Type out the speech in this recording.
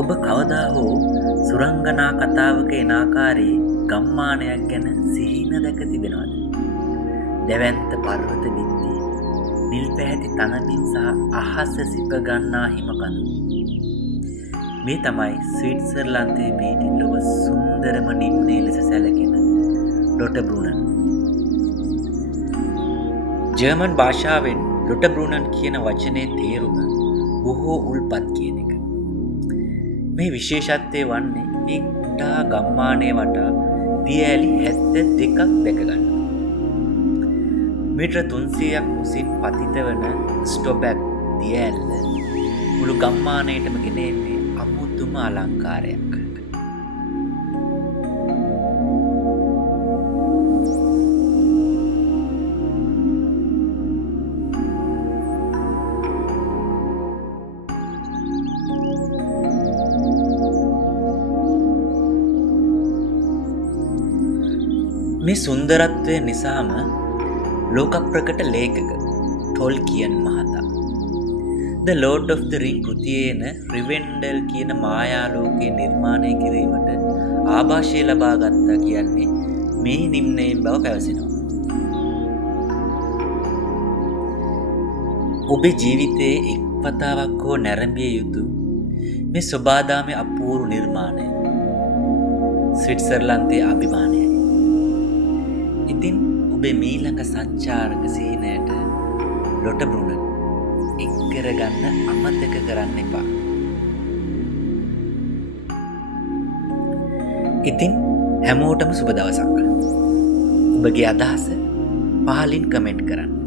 ඔබ කවදා හෝ සුරංගනා කතාවක එන ආකාරයේ ගම්මානයක් ගැන සිහින දැක තිබෙනවද? දැවැන්ත පර්වත බිත්ති, නිල් පැහැති තනමින් සහ අහස සිප ගන්නා හිමකඳු. මේ තමයි ස්විට්සර්ලන්තයේ පිහිටි ලොව සුන්දරම නිම්නයේ ලෙස සැලකෙන ලොටබ්රුනන්. ජර්මන් භාෂාවෙන් ලොටබ්රුනන් කියන වචනේ තේරුම බොහෝ උල්පත් කියන එක. මේ විශේෂත්වය වන්නේ මේ කුඩා ගම්මානය වටා දියඇලි 72ක් දැක ගන්න. මීටර 300ක් උසින් පතිත වන ස්ටොබැක් දියඇල්ල මුළු ගම්මානයටම ගෙන එන්නේ අමුතුම අලංකාරයක්. මේ සුන්දරත්වය නිසාම ලෝකප්‍රකට ලේඛක ටොල්කියන් මහතා The Lord of the Ring කෘතියේන රිවෙන්ඩල් කියන මායාලෝකය නිර්මාණය කිරීමට ආභාෂය ලබා ගත්තා කියන්නේ මේ නිම්නයෙන් බව පැවසෙනවා. ඔබේ ජීවිතයේ එක් වතාවක් හෝ නැරඹිය යුතු මේ සොබාදාමේ අපූර්ව නිර්මාණය ස්විට්සර්ලන්තයේ අභිමානයයි. ඉතින් ඔබේ මීළඟ සංචාරක සීනයට ලොටබ්රුනන් එක් කරගන්න අමතක කරන්න එපා. ඉතින් හැමෝටම සුබ දවසක්. ඔබගේ අදහස පහලින් කමෙන්ට් කරන්න.